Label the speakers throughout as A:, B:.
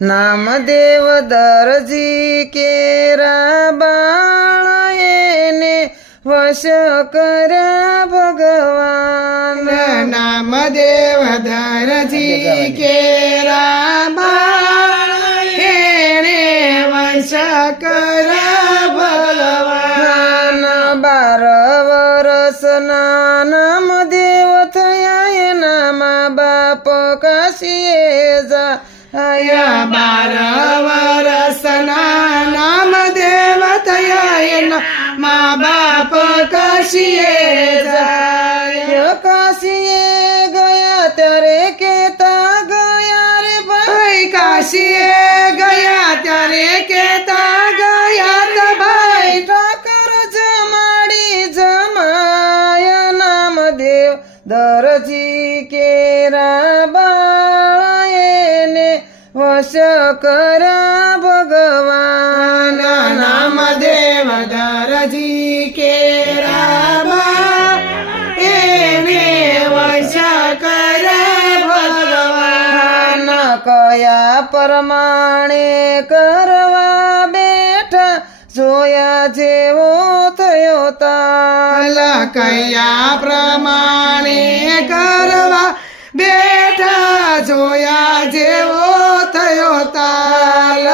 A: નામદેવ દરજી કેરા બાળ એને વશ કર્યા ભગવાન.
B: નામદેવ દરજી કે યા બાર વરસના નામ દેવ થયા એના મા બાપ કાશીએ જાય
A: કાશીએ ગયા ત્યારે કેતા ગયા રે ભાઈ
B: કાશીએ ગયા ત્યારે કેતા ગયા તો ભાઈ
A: ઠાકર જમાડી જમાય નામદેવ દરજી કેરા એને વશ કરા ભગવાન.
B: નામ દેવ દરજી કે એને વશ કર ભગવાન.
A: કયા પ્રમાણે કરવા બેઠા? જોયા જેવો થયો તાલા
B: કયા પ્રમાણે કરવા બેઠા જોયા જેવો થયો તાલ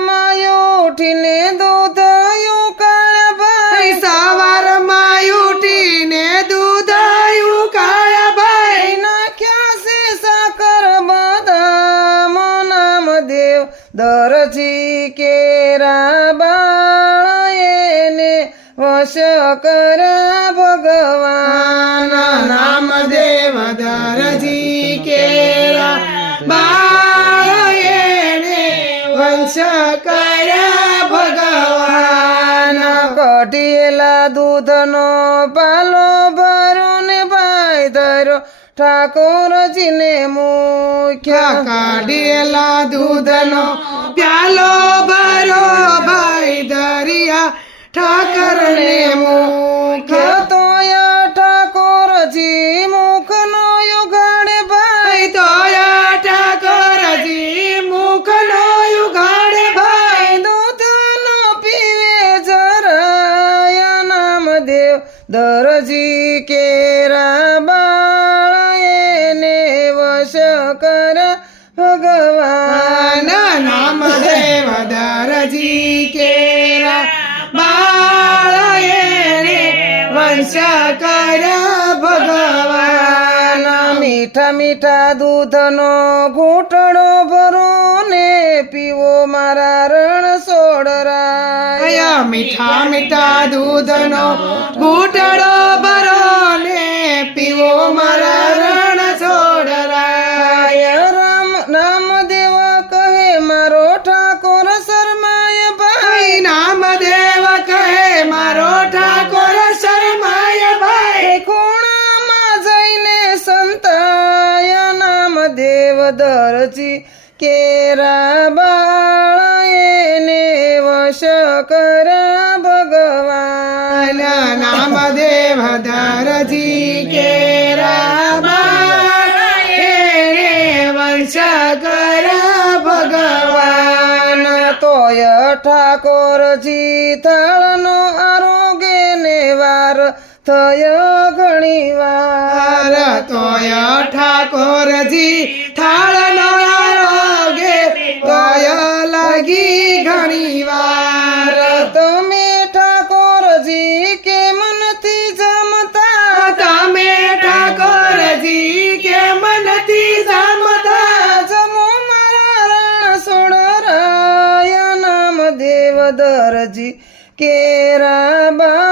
A: માયો ઉઠીને દૂધ ઉકાળ્યા ભાઈ
B: સવાર સવારમાં ઉઠીને દૂધ કાળા ભાઈ
A: નાખ્યા છે સાકર બદામ નામદેવ દરજી કેરા વશ કરા ભગવાન.
B: નામ દેવ દરજી કેરા. બાળ વંશ કર ભગવાન.
A: કઢીલા દૂધનો પાલો ભરો ને ભાઈ ધરો ઠાકોરજીને મુખ્ય
B: કાઢેલા દૂધનો પ્યાલો ભરો ભાઈ દરિયા ઠાકરને મુખ
A: તોય ઠાકોરજી મુખનો યુગાડે ભાઈ.
B: તોયા મુખ નો યુગાડે ભાઈ.
A: દૂધનો પીવે જરાયા નામ દેવ. દરજી કેરા બાળ એને વશ કર ભગવાન.
B: નામ દેવ દરજી કેરા વંશ કર ભગવાન.
A: મીઠા મીઠા દૂધનો ઘૂંટણો ભરો ને પીવો મારા રણ
B: સોડરા મીઠા મીઠા દૂધનો ઘૂંટણો ભરો ને પીવો મારા રણ
A: નામદેવ કેરા બાળ એને વશ કરા ભગવાન.
B: નામદેવ ધરજી કેરા બાળ એને કરા ભગવાન.
A: તોય ઠાકોરજી થળનો થયો ઘણી વાર.
B: તોય ઠાકોરજી થાળનો આરોગે તોય લાગી ઘણી વાર.
A: તમે ઠાકોરજી કે મનથી જમતા?
B: તમે ઠાકોરજી કે મનથી જમતા?
A: જમો મારા રણ સોડરાય નામ દેવ દરજી કેરા બાળ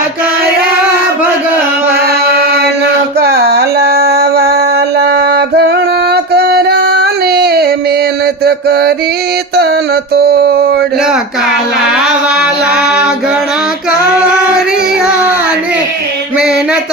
A: વંશ
B: કયા ભગવાન
A: કાલા વાલા ઘણા કરાને મહેનત કરી તન તોડ
B: કાલા વાલા ઘણા કરિયાને મહેનત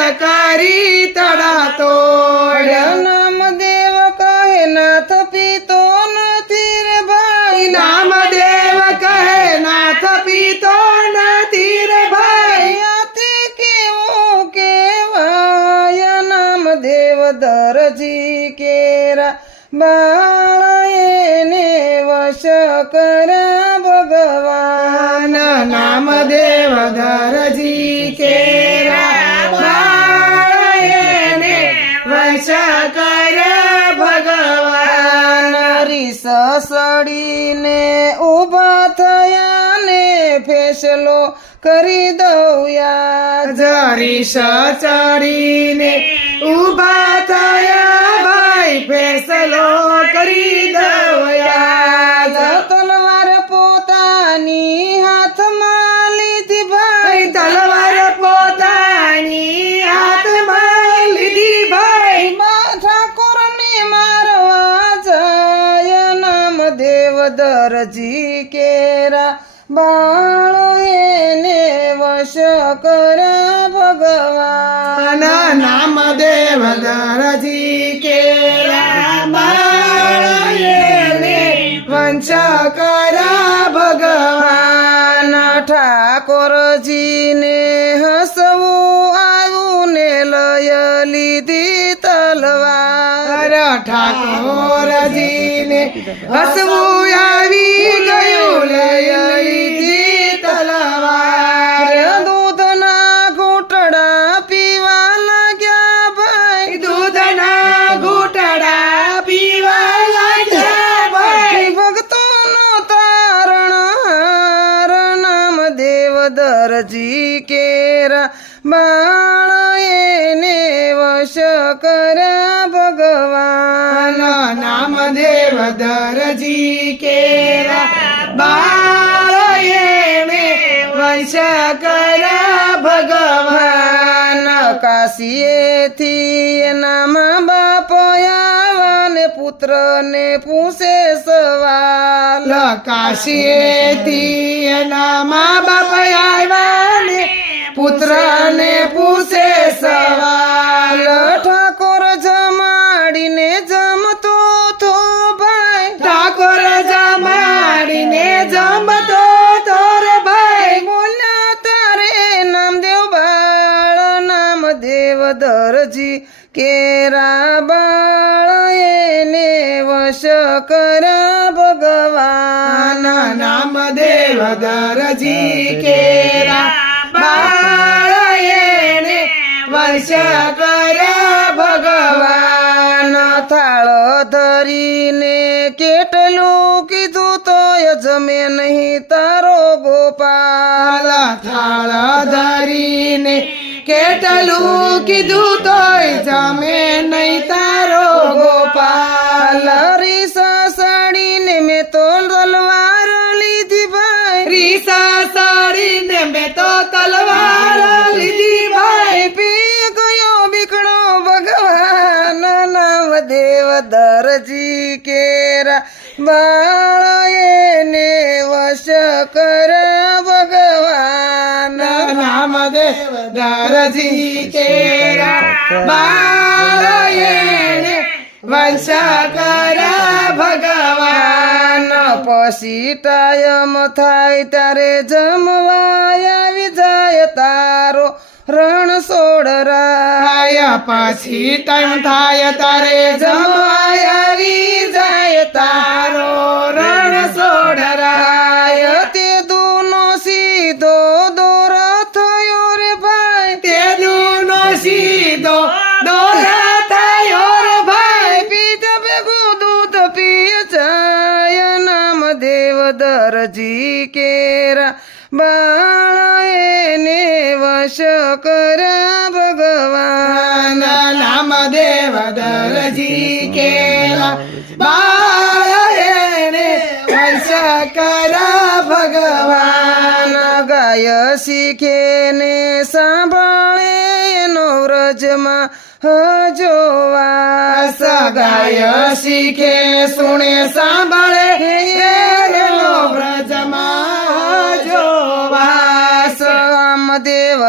A: દરજી કેરા બાળ એને વશ કરા ભગવાન.
B: નામ દેવ દરજી કેરા બાળાયને વશ કરા ભગવાન.
A: રીસ સડીને કરી દઉં યાદ.
B: જરી ચડીને ઊભા થયા ભાઈ ફેસલો કરી દયા
A: તલવાર પોતાની હાથમાં લીધી ભાઈ.
B: તલવાર પોતાની હાથમાં લીધી ભાઈ.
A: ઠાકોર ને મારવા જાય નામ દેવ દરજી કેરા બાળ એને વશ કરા ભગવાન.
B: નામ દેવ દરજી કે વંશ કરા ભગવાન.
A: ઠાકોરજીને હસવું આવું ને લય લીધી તલવાર.
B: ઠાકોરજીને હસવું આવી ગયું લઈ
A: કર્યા ભગવાન.
B: નામ દેવ દરજી કેરા. બાળયે વંશ કર ભગવાન.
A: કાશીએથી નામ મા બાપ આવ્યા પુત્ર ને પૂછે સવાલ.
B: કાશીએથી એના મા બાપ આવ્યા ને પુત્ર ને પૂછે સવાલ.
A: નામદેવ દરજી કેરા બાળ એને વશ કરા ભગવાન.
B: નામ દેવ દરજી કેરા બાળયે વર્ષ કર ભગવાન.
A: થાળ ધરીને કેટલું કીધું તોય જમે નહીં તારો ગોપાલ.
B: થાળ ધરીને કેટલું કીધું તોય જમે નહીં તારો ગોપાલ.
A: રીસ સાડીને મેં તો તલવાર લીધી ભાઈ.
B: રીસા સાડીને મેં તો તલવાર લીધી ભાઈ.
A: પી ગયો બીકણો ભગવાન નામ દેવ દરજી કેરા. બાળ એને વશ કર ભગવાન
B: નામ દેવ દરજી કેરા બાળયે વંશ કર ભગવાન
A: પછી ટાયમ થાય ત્યારે જમવા આવી જાય તારો રણ સોડરા
B: થાય પછી ટાઈમ થાય તારે
A: કેરા બાળ એને વશ કરા ભગવાન.
B: નામ દેવ દરજી કેરા બાળયને વશ કર ભગવાન.
A: ભગવાન ગાય શીખે ને સાંભળે એનો વ્રજમાં હજોવા
B: સગાય શીખે સુણે સાંભળે.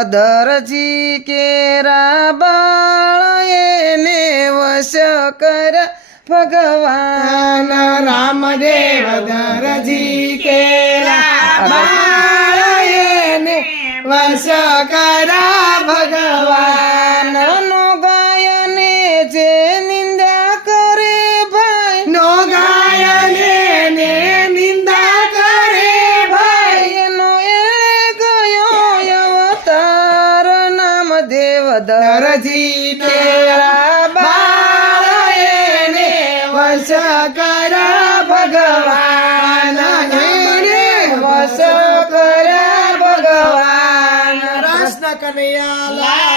A: દરજી કેરા બાળ એને વશ કર ભગવાન.
B: રામદેવ દરજી કેરા બાળયને વશ કરા દરજી તેરા બાળ એને વશ કર ભગવાન. વસ કર ભગવાન.
A: કૃષ્ણ કનૈયા